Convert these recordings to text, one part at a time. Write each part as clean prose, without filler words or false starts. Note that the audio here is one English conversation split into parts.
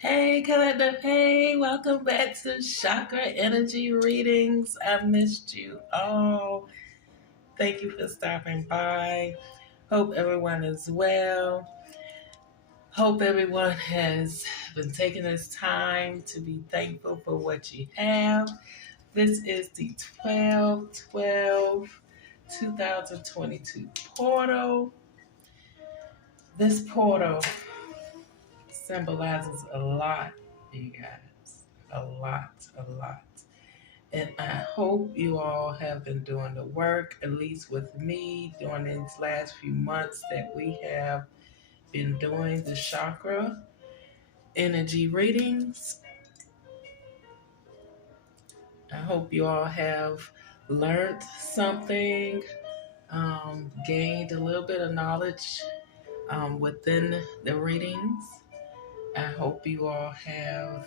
Hey, collective. Hey, welcome back to Chakra Energy Readings. I missed you all. Thank you for stopping by. Hope everyone is well. Hope everyone has been taking this time to be thankful for what you have. This is the 12/12/2022 portal. This portal symbolizes a lot, you guys. A lot. And I hope you all have been doing the work, at least with me, during these last few months that we have been doing the chakra energy readings. I hope you all have learned something, gained a little bit of knowledge within the readings. I hope you all have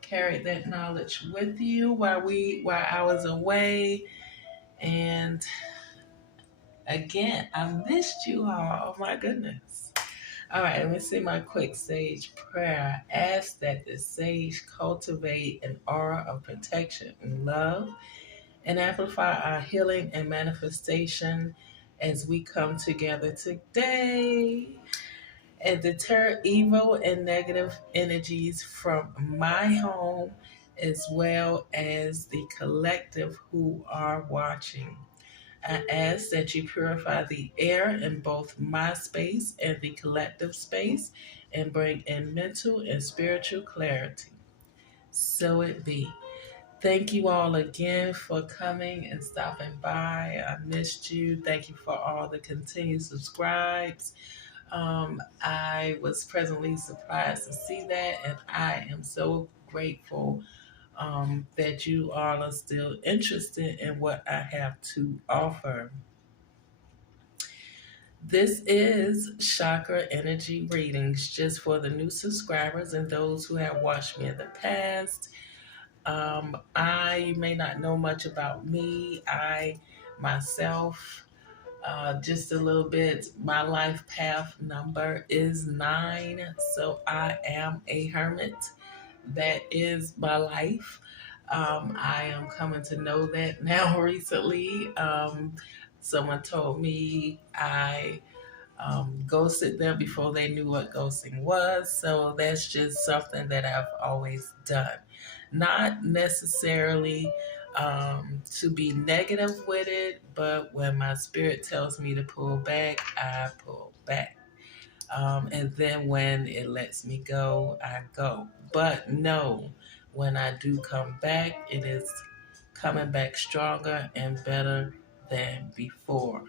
carried that knowledge with you while I was away. And again, I missed you all. Oh my goodness. All right, let me say my quick sage prayer. I ask that the sage cultivate an aura of protection and love and amplify our healing and manifestation as we come together today and deter evil and negative energies from my home as well as the collective who are watching. I ask that you purify the air in both my space and the collective space and bring in mental and spiritual clarity. So it be. Thank you all again for coming and stopping by. I missed you. Thank you for all the continued subscribes. I was presently surprised to see that, and I am so grateful that you all are still interested in what I have to offer. This is Chakra Energy Readings, just for the new subscribers and those who have watched me in the past. I may not know much about me. I myself, just a little bit, my life path number is 9, so I am a hermit. That is my life. I am coming to know that now recently. Someone told me I ghosted them before they knew what ghosting was. So that's just something that I've always done. Not necessarily to be negative with it, but when my spirit tells me to pull back, I pull back. And then when it lets me go, I go. But no, when I do come back, it is coming back stronger and better than before.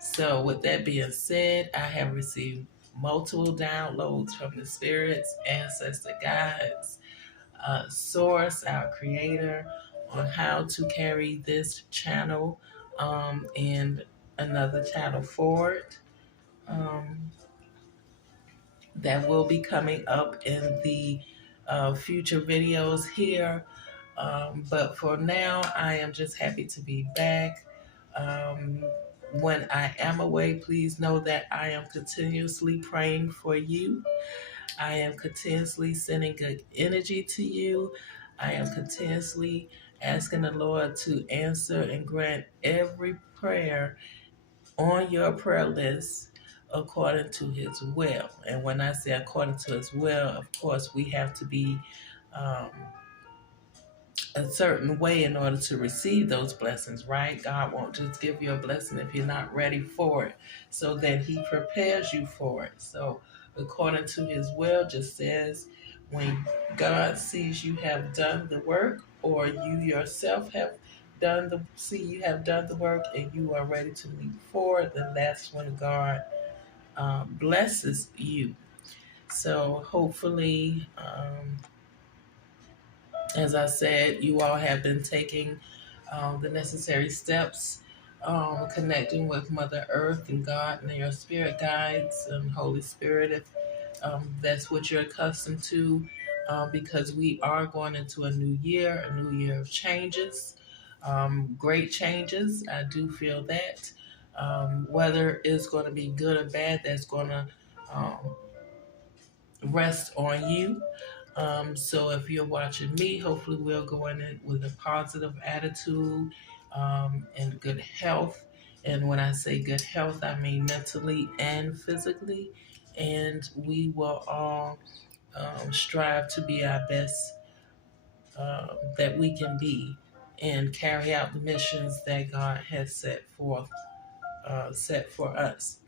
So, with that being said, I have received multiple downloads from the spirits, ancestor guides, source, our creator, on how to carry this channel and another channel forward. Um, that will be coming up in the future videos here. But for now, I am just happy to be back. When I am away, please know that I am continuously praying for you. I am continuously sending good energy to you. I am continuously asking the Lord to answer and grant every prayer on your prayer list according to his will. And when I say according to his will, of course, we have to be um, a certain way in order to receive those blessings, right? God won't just give you a blessing if you're not ready for it. So then he prepares you for it. So according to his will just says when God sees you have done the work, or you yourself have you have done the work and you are ready to move forward, then that's when God blesses you. So hopefully, as I said, you all have been taking the necessary steps, connecting with Mother Earth and God and your spirit guides and Holy Spirit, if that's what you're accustomed to, because we are going into a new year of changes, great changes. I do feel that. Whether it's going to be good or bad, that's going to um, rest on you. So if you're watching me, hopefully we'll go in it with a positive attitude and good health. And when I say good health, I mean mentally and physically. And we will all strive to be our best that we can be and carry out the missions that God has set for us.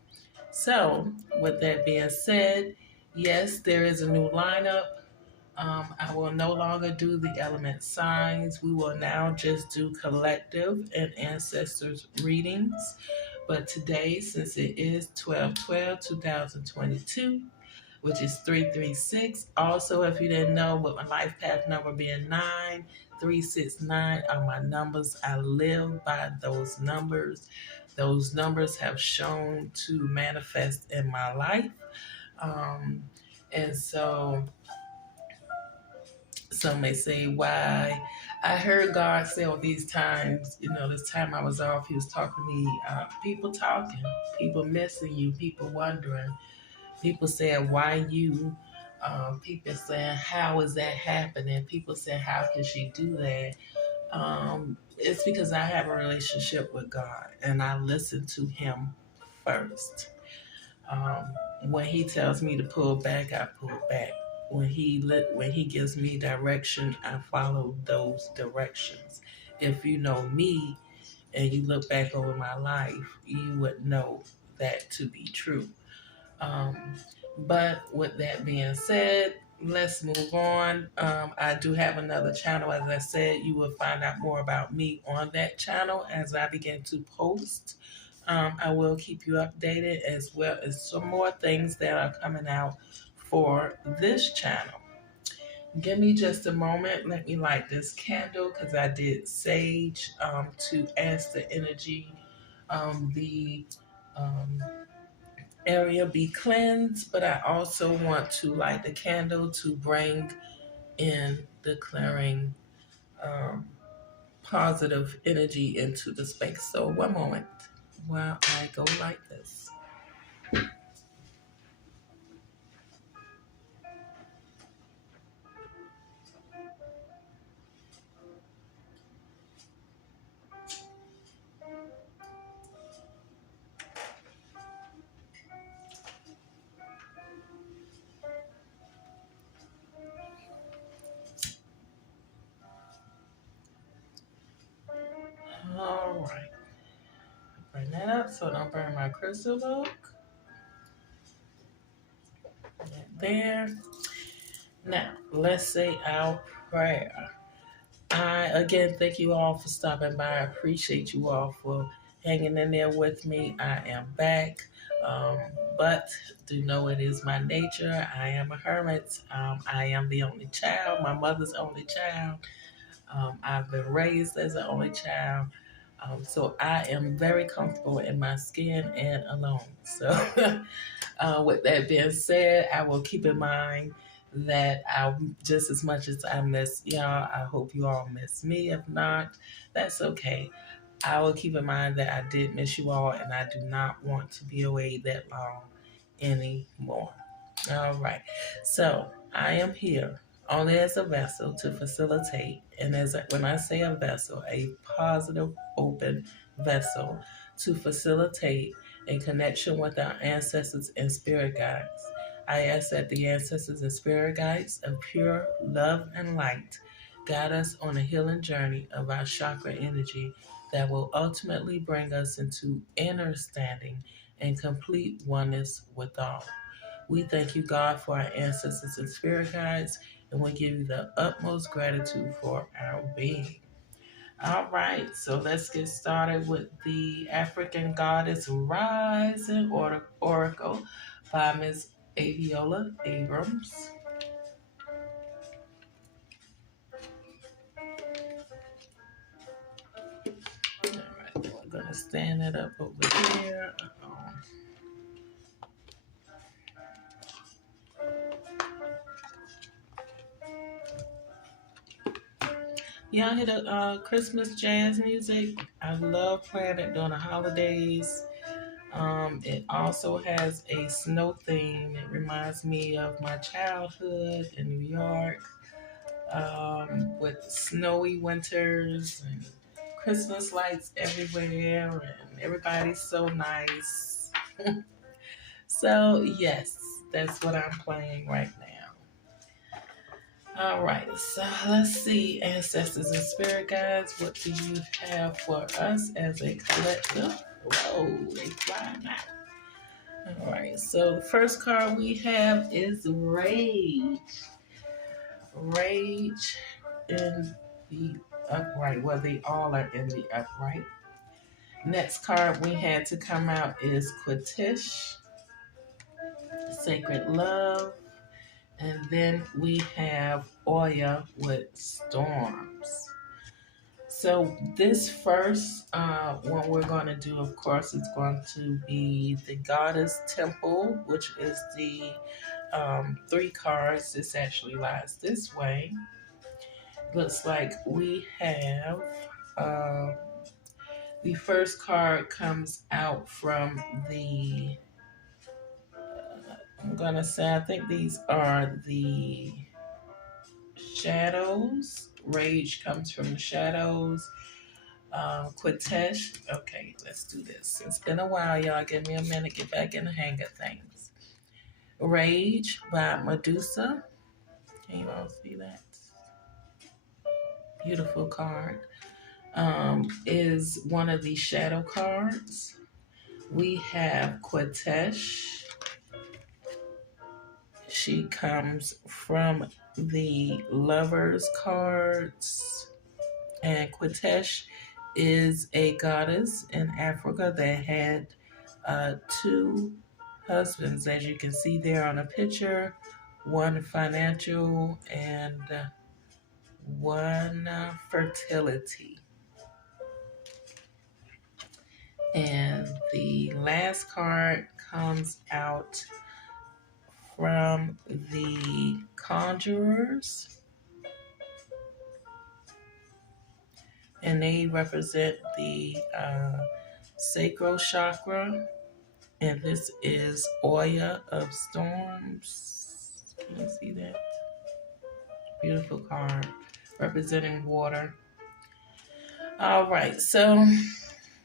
So, with that being said, yes, there is a new lineup. I will no longer do the element signs. We will now just do collective and ancestors readings. But today, since it is 12/12/2022, which is 336. Also, if you didn't know, with my life path number being 9369 are my numbers. I live by those numbers. Those numbers have shown to manifest in my life. Um, and so some may say, why? I heard God say all these times, this time I was off, he was talking to me, people talking, people missing you, people wondering, people saying, why you? People saying, how is that happening? People saying, how can she do that? It's because I have a relationship with God and I listen to him first. Um, when he tells me to pull back, I pull back. When he gives me direction, I follow those directions. If you know me and you look back over my life, you would know that to be true. Um, but with that being said, let's move on. I do have another channel. As I said, you will find out more about me on that channel as I begin to post. I will keep you updated as well as some more things that are coming out for this channel. Give me just a moment. Let me light this candle because I did sage to ask the energy, the um, area be cleansed, but I also want to light the candle to bring in the clearing positive energy into the space. So one moment while I go like this. All right. Bring that up so I don't burn my crystal book. There. Now, let's say our prayer. I again thank you all for stopping by. I appreciate you all for hanging in there with me. I am back. Um, but do know it is my nature. I am a hermit. I am the only child, my mother's only child. I've been raised as an only child. So I am very comfortable in my skin and alone. So with that being said, I will keep in mind that I just as much as I miss y'all, I hope you all miss me. If not, that's okay. I will keep in mind that I did miss you all and I do not want to be away that long anymore. All right. So I am here only as a vessel to facilitate, and when I say a vessel, a positive, open vessel to facilitate a connection with our ancestors and spirit guides. I ask that the ancestors and spirit guides of pure love and light guide us on a healing journey of our chakra energy that will ultimately bring us into inner standing and complete oneness with all. We thank you, God, for our ancestors and spirit guides, and we give you the utmost gratitude for our being. All right, so let's get started with the African Goddess Rising Oracle by Ms. Aviola Abrams. All right, then we're going to stand it up over here. Y'all hear the Christmas jazz music? I love playing it during the holidays. It also has a snow theme. It reminds me of my childhood in New York, with snowy winters and Christmas lights everywhere, and everybody's so nice. So, yes, that's what I'm playing right now. All right, so let's see, ancestors and spirit guides, what do you have for us as a collective? Whoa, they flying out. All right, so the first card we have is Rage. Rage in the upright. Well, they all are in the upright. Next card we had to come out is Quitish, Sacred Love. And then we have Oya with Storms. So this first one we're going to do, of course, is going to be the Goddess Temple, which is the 3 cards. This actually lies this way. Looks like we have the first card comes out from the, I'm going to say, I think these are the shadows. Rage comes from the shadows. Quitesh. Okay, let's do this. It's been a while, y'all. Give me a minute. Get back in the hang of things. Rage by Medusa. Can you all see that? Beautiful card. Is one of the shadow cards. We have Quitesh. She comes from the Lovers cards. And Quitesh is a goddess in Africa that had 2 husbands, as you can see there on a picture, one financial and one fertility. And the last card comes out from the Conjurers, and they represent the sacral chakra, and this is Oya of Storms. Can you see that? Beautiful card representing water. All right, so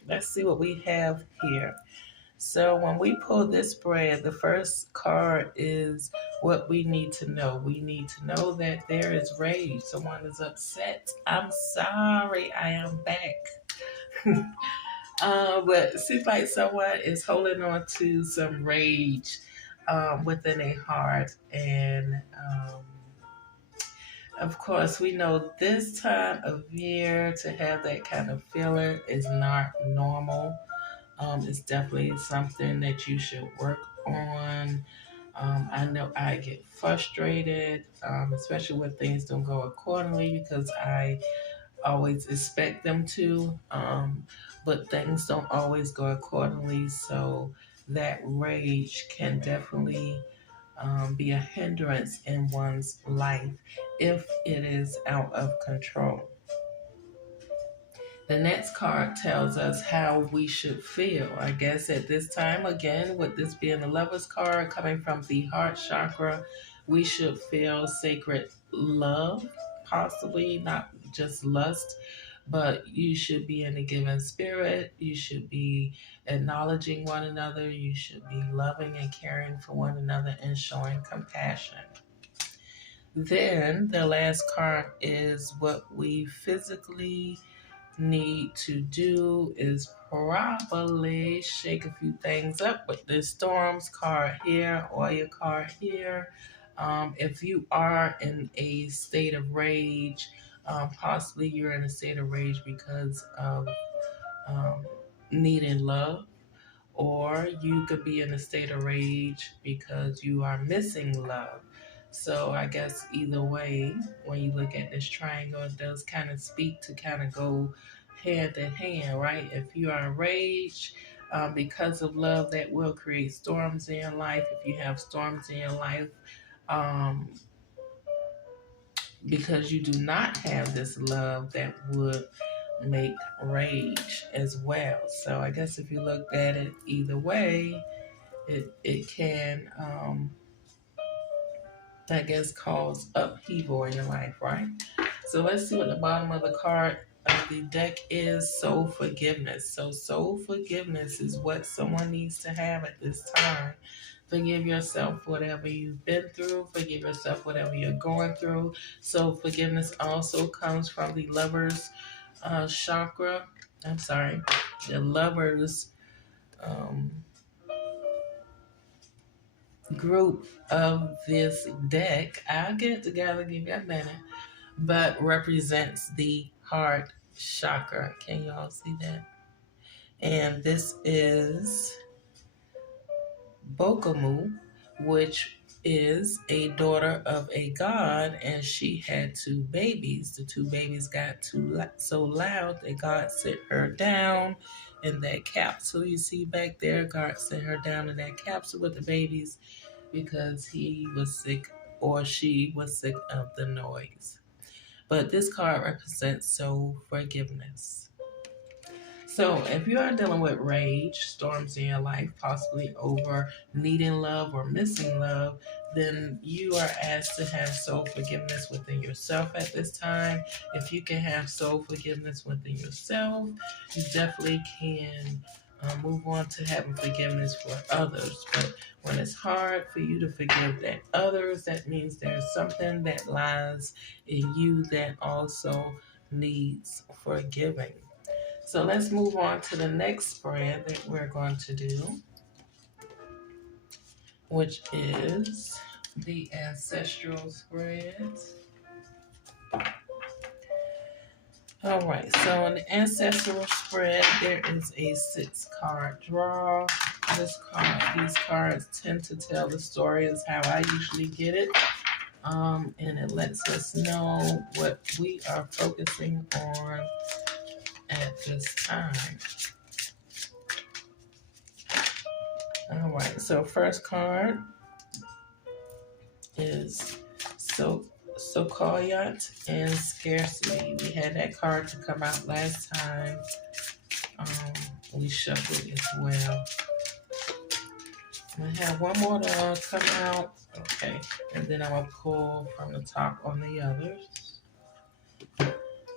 let's see what we have here. So when we pull this spread, the first card is what we need to know. We need to know that there is rage. Someone is upset. I'm sorry, I am back. But it seems like someone is holding on to some rage within a heart. And of course, we know this time of year to have that kind of feeling is not normal. It's definitely something that you should work on. I know I get frustrated, especially when things don't go accordingly, because I always expect them to, but things don't always go accordingly. So that rage can definitely be a hindrance in one's life if it is out of control. The next card tells us how we should feel. I guess at this time, again, with this being the Lover's card coming from the heart chakra, we should feel sacred love, possibly not just lust, but you should be in a given spirit. You should be acknowledging one another. You should be loving and caring for one another and showing compassion. Then the last card is what we physically need to do is probably shake a few things up with the storms card here or your card here. If you are in a state of rage, possibly you're in a state of rage because of needing love, or you could be in a state of rage because you are missing love. So I guess either way, when you look at this triangle, it does kind of speak to kind of go hand in hand, right? If you are enraged because of love, that will create storms in your life. If you have storms in your life because you do not have this love, that would make rage as well. So I guess if you looked at it either way, it can, I guess, cause upheaval in your life, right? So let's see what the bottom of the card of the deck is. Soul forgiveness. So soul forgiveness is what someone needs to have at this time. Forgive yourself for whatever you've been through. Forgive yourself whatever you're going through. So forgiveness also comes from the lover's chakra. I'm sorry, the lover's um, group of this deck. I'll get together, give you a minute, but represents the heart chakra. Can you all see that? And this is Bokomu, which is a daughter of a god, and she had two babies. The two babies got so loud that God sent her down in that capsule you see back there. God sent her down in that capsule with the babies because he was sick or she was sick of the noise. But this card represents soul forgiveness. So if you are dealing with rage, storms in your life, possibly over needing love or missing love, then you are asked to have soul forgiveness within yourself at this time. If you can have soul forgiveness within yourself, you definitely can move on to having forgiveness for others. But when it's hard for you to forgive that others, that means there's something that lies in you that also needs forgiving. So let's move on to the next spread that we're going to do, which is the Ancestral spread. All right, so in the Ancestral spread, there is a 6-card draw. These cards tend to tell the story is how I usually get it. And it lets us know what we are focusing on at this time. All right, so first card is Sokoyant and Scarcity. We had that card to come out last time. We shuffled as well. I have one more to come out. Okay, and then I'm going to pull from the top on the others.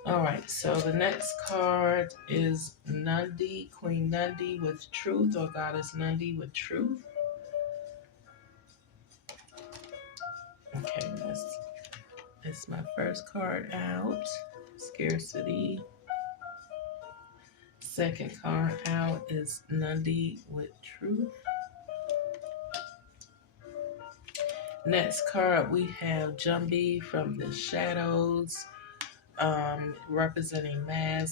All right, so the next card is Nundi, Queen Nundi with Truth, or Goddess Nundi with Truth. Okay, that's my first card out. Scarcity. Second card out is Nundi with Truth. Next card we have Jumbi from the Shadows, representing Mass.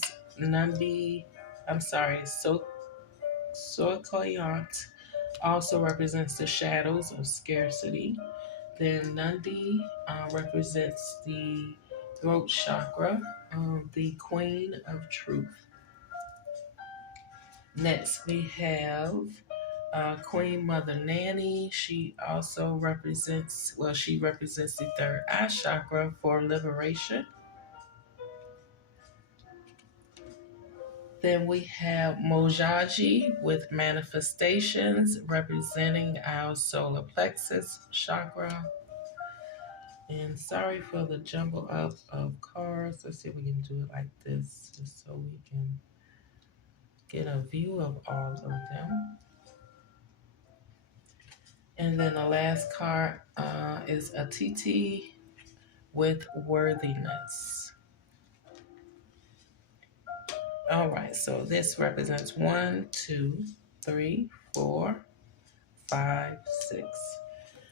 Sokoyant also represents the shadows of scarcity. Then Nundi represents the throat chakra, the Queen of Truth. Next we have Queen Mother Nanny. She also represents the third eye chakra for liberation. Then we have Mojaji with manifestations, representing our solar plexus chakra. And sorry for the jumble up of cards. Let's see if we can do it like this, just so we can get a view of all of them. And then the last card is Atiti with worthiness. All right, so this represents 1, 2, 3, 4, 5, 6.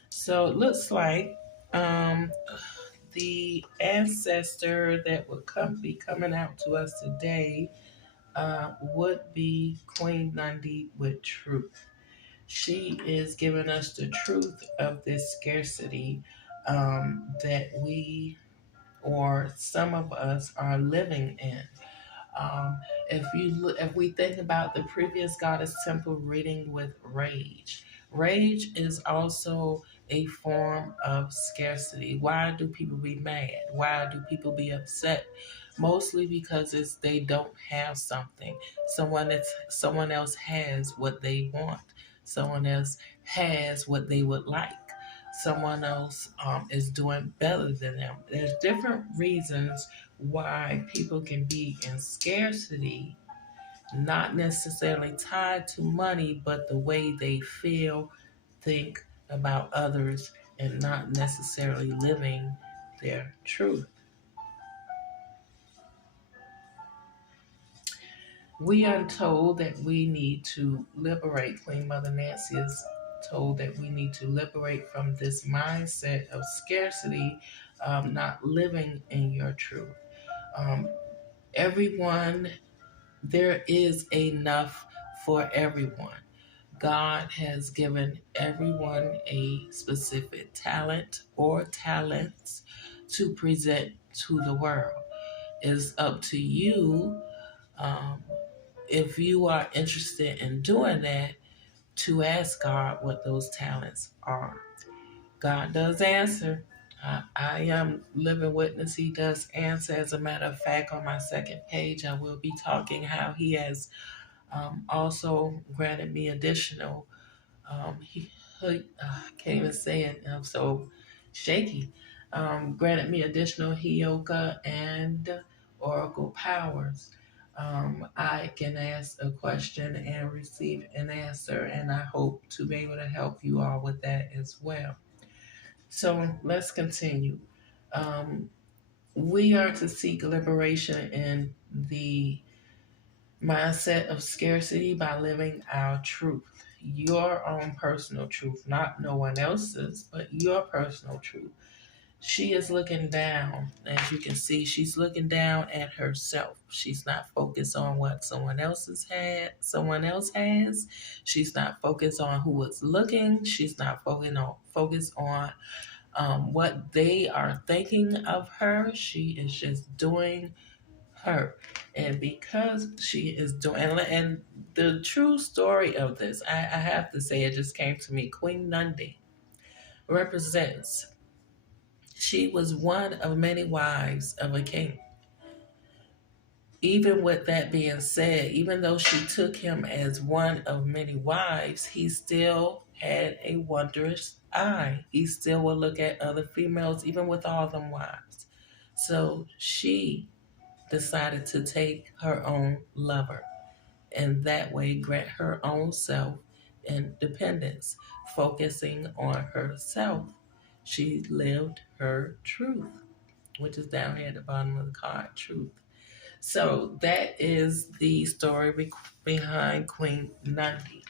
So it looks like the ancestor that would be coming out to us today would be Queen Nundi with Truth. She is giving us the truth of this scarcity that we, or some of us, are living in. If we think about the previous Goddess Temple reading with rage, rage is also a form of scarcity. Why do people be mad? Why do people be upset? mostly because they don't have something. Someone else has what they want. Someone else has what they would like. Someone else is doing better than them. There's different reasons why people can be in scarcity, not necessarily tied to money, but the way they feel, think about others, and not necessarily living their truth. We are told that we need to liberate, Queen Mother Nancy is told that we need to liberate from this mindset of scarcity, not living in your truth. Um, everyone, there is enough for everyone. God has given everyone a specific talent or talents to present to the world. It's up to you, um, if you are interested in doing that, to ask God what those talents are. God does answer. I am living witness. He does answer. As a matter of fact, on my second page, I will be talking how He has also granted me additional. I can't even say it. I'm so shaky. Granted me additional Hioka and Oracle powers. I can ask a question and receive an answer, and I hope to be able to help you all with that as well. So let's continue. Um, we are to seek liberation in the mindset of scarcity by living our truth, your own personal truth, not no one else's, but your personal truth. She is looking down, as you can see, she's looking down at herself. She's not focused on what someone else has. She's not focused on who is looking. She's not focused on what they are thinking of her. She is just doing her. And because she is doing, and the true story of this, I have to say, it just came to me. Queen Nundi represents, she was one of many wives of a king. Even with that being said, even though she took him as one of many wives, he still had a wondrous eye. He still would look at other females, even with all them wives. So she decided to take her own lover, and that way grant her own self independence, focusing on herself. She lived her truth, which is down here at the bottom of the card, truth. So that is the story behind Queen Nandi.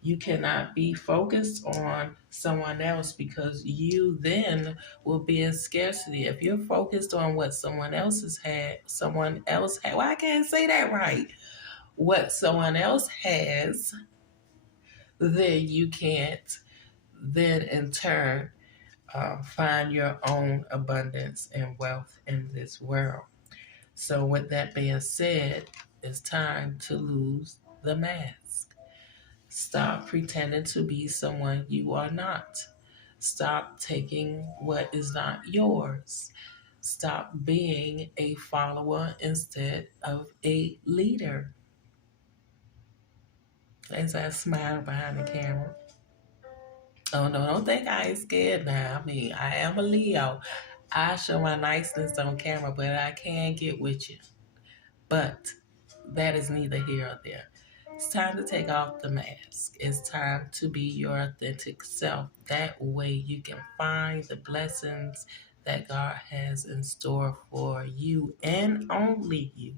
You cannot be focused on someone else, because you then will be in scarcity. If you're focused on what someone else had, well, I can't say that right. What someone else has, then you can't then in turn find your own abundance and wealth in this world. So with that being said, it's time to lose the mask. Stop pretending to be someone you are not. Stop taking what is not yours. Stop being a follower instead of a leader. As I smile behind the camera. Oh no, don't think I ain't scared now. I mean, I am a Leo. I show my niceness on camera, but I can get with you. But that is neither here or there. It's time to take off the mask. It's time to be your authentic self. That way you can find the blessings that God has in store for you and only you.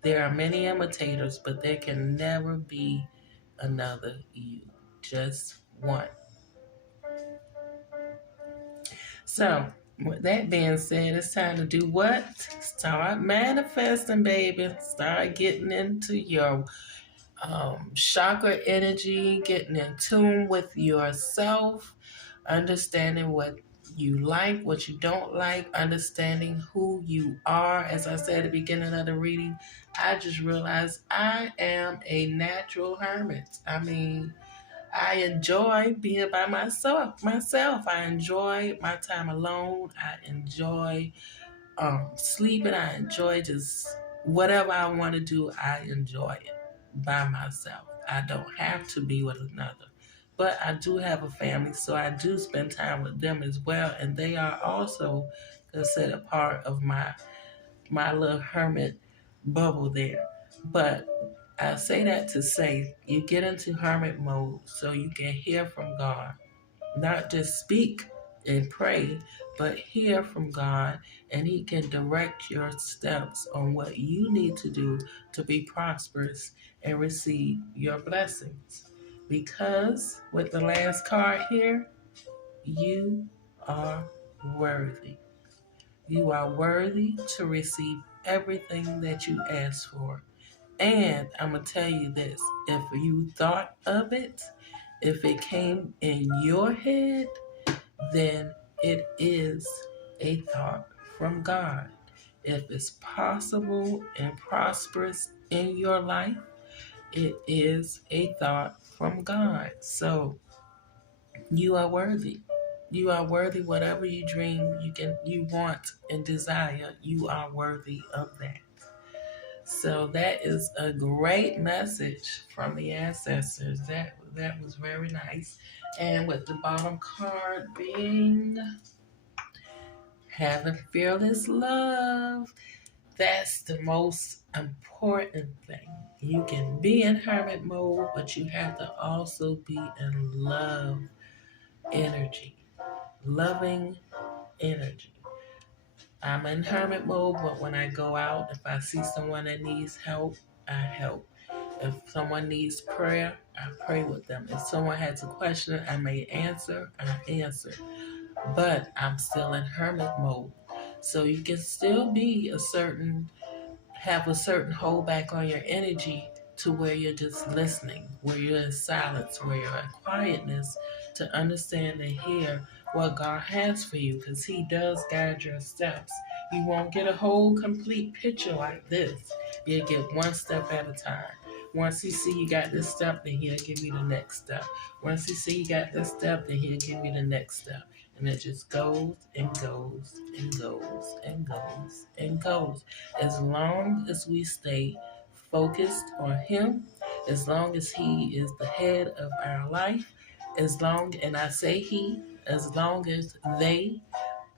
There are many imitators, but there can never be another you. Just one. So, with that being said, it's time to do what? Start manifesting, baby. Start getting into your chakra energy, getting in tune with yourself, understanding what you like, what you don't like, understanding who you are. As I said at the beginning of the reading, I just realized I am a natural hermit. I mean, I enjoy being by myself. I enjoy my time alone. I enjoy sleeping. I enjoy just whatever I want to do. I enjoy it by myself. I don't have to be with another. But I do have a family, so I do spend time with them as well, and they are also considered part of my little hermit bubble there. But I say that to say you get into hermit mode so you can hear from God, not just speak and pray, but hear from God, and He can direct your steps on what you need to do to be prosperous and receive your blessings. Because with the last card here, you are worthy. You are worthy to receive everything that you ask for. And I'm going to tell you this, if you thought of it, if it came in your head, then it is a thought from God. If it's possible and prosperous in your life, it is a thought from God. So you are worthy. You are worthy. Whatever you dream, you want and desire, you are worthy of that. So that is a great message from the ancestors. That was very nice. And with the bottom card being having fearless love, that's the most important thing. You can be in hermit mode, but you have to also be in love energy, loving energy. I'm in hermit mode, but when I go out, if I see someone that needs help, I help. If someone needs prayer, I pray with them. If someone has a question I may answer, I answer. But I'm still in hermit mode. So you can still have a certain hold back on your energy to where you're just listening, where you're in silence, where you're in quietness to understand and hear what God has for you, because He does guide your steps. You won't get a whole complete picture like this. You'll get one step at a time. Once He see you got this step, then He'll give you the next step. Once He see you got this step, then He'll give you the next step. And it just goes and goes and goes and goes and goes. As long as we stay focused on Him, as long as He is the head of our life, and I say He, as long as they,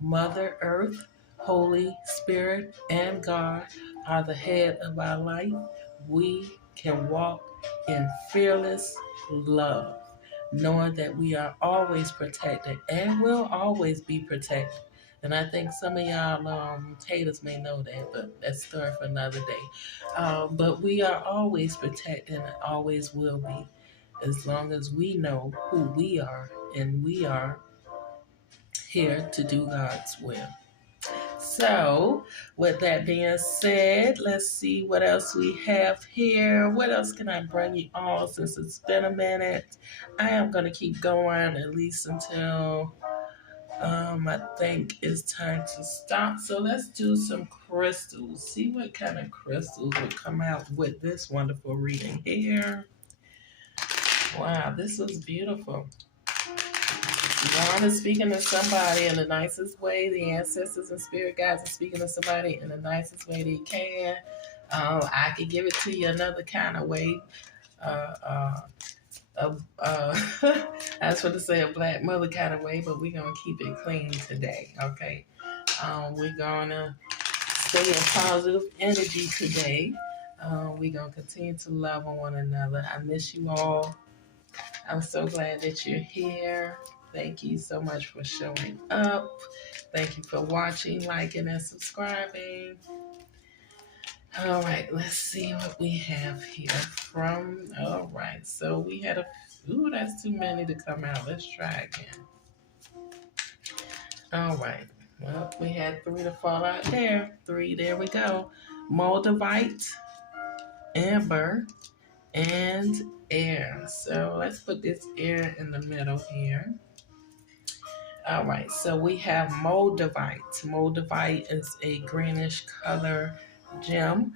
Mother Earth, Holy Spirit, and God are the head of our life, we can walk in fearless love, knowing that we are always protected and will always be protected. And I think some of y'all haters may know that, but that's a story for another day. But we are always protected and always will be, as long as we know who we are, and we are here to do God's will. So, with that being said, let's see what else we have here. What else can I bring you all since it's been a minute? I am going to keep going at least until I think it's time to stop. So, let's do some crystals. See what kind of crystals will come out with this wonderful reading here. Wow, this was beautiful. God is speaking to somebody in the nicest way. The ancestors and spirit guides are speaking to somebody in the nicest way they can. I could give it to you another kind of way. I was going to say a black mother kind of way, but we're going to keep it clean today, okay? We're going to stay in positive energy today. We're going to continue to love on one another. I miss you all. I'm so glad that you're here. Thank you so much for showing up. Thank you for watching, liking, and subscribing. All right, let's see what we have here all right, so we had that's too many to come out. Let's try again. All right, well, we had 3 to fall out there. 3, there we go. Moldavite, amber, and air. So let's put this air in the middle here. All right, so we have Moldavite. Moldavite is a greenish color gem.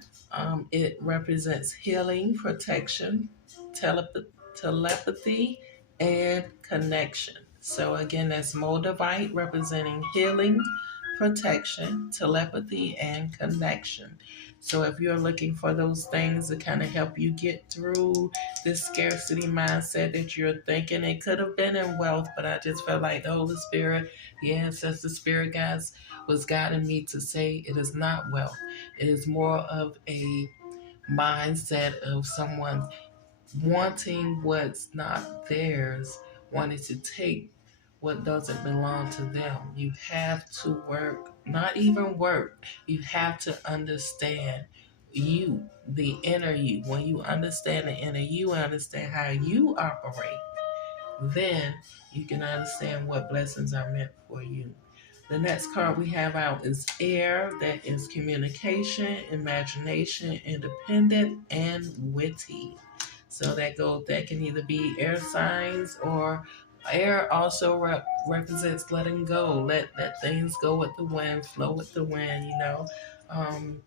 It represents healing, protection, telepathy, and connection. So again, that's Moldavite representing healing, protection, telepathy, and connection. So if you're looking for those things to kind of help you get through this scarcity mindset that you're thinking, it could have been in wealth, but I just felt like the Holy Spirit, the ancestor spirit guides, was guiding me to say it is not wealth. It is more of a mindset of someone wanting what's not theirs, wanting to take what doesn't belong to them. You have to work, not even work, you have to understand you, the inner you. When you understand the inner you, understand how you operate, then you can understand what blessings are meant for you. The next card we have out is air. That is communication, imagination, independent, and witty. So that can either be air signs, or air also represents letting go. Let things go with the wind, flow with the wind. Um,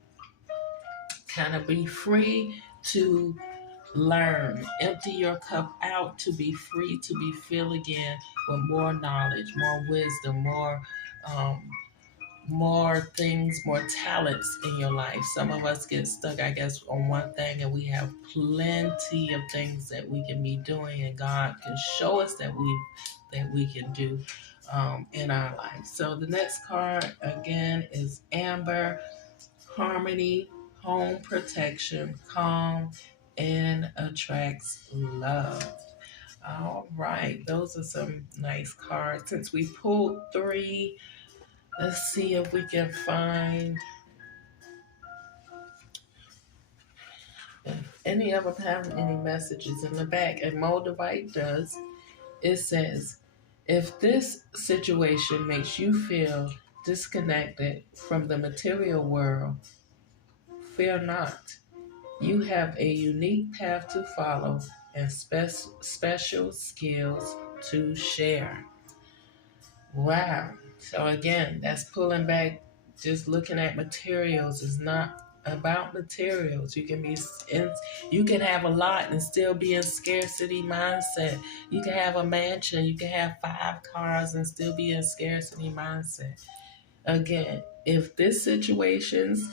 kind of be free to learn. Empty your cup out to be free to be filled again with more knowledge, more wisdom, um, more things, more talents in your life. Some of us get stuck, I guess, on one thing, and we have plenty of things that we can be doing, and God can show us that we can do in our life. So the next card again is amber, harmony, home protection, calm, and attracts love. All right, those are some nice cards. Since we pulled three, let's see if we can find if any of them have any messages in the back. And Moldavite does. It says, if this situation makes you feel disconnected from the material world, fear not. You have a unique path to follow and special skills to share. Wow. So again, that's pulling back, just looking at materials is not about materials. You can have a lot and still be in scarcity mindset. You can have a mansion, you can have 5 cars and still be in scarcity mindset. Again, if this situations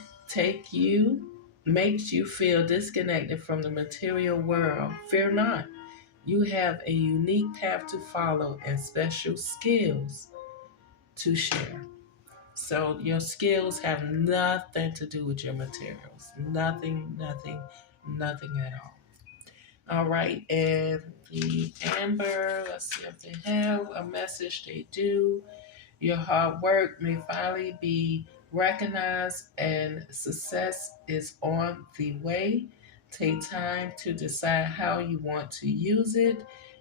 makes you feel disconnected from the material world, fear not. You have a unique path to follow and special skills to share. So your skills have nothing to do with your materials. Nothing, nothing, nothing at all. All right, and the amber, let's see if they have a message. They do. Your hard work may finally be recognized and success is on the way. Take time to decide how you want to use it.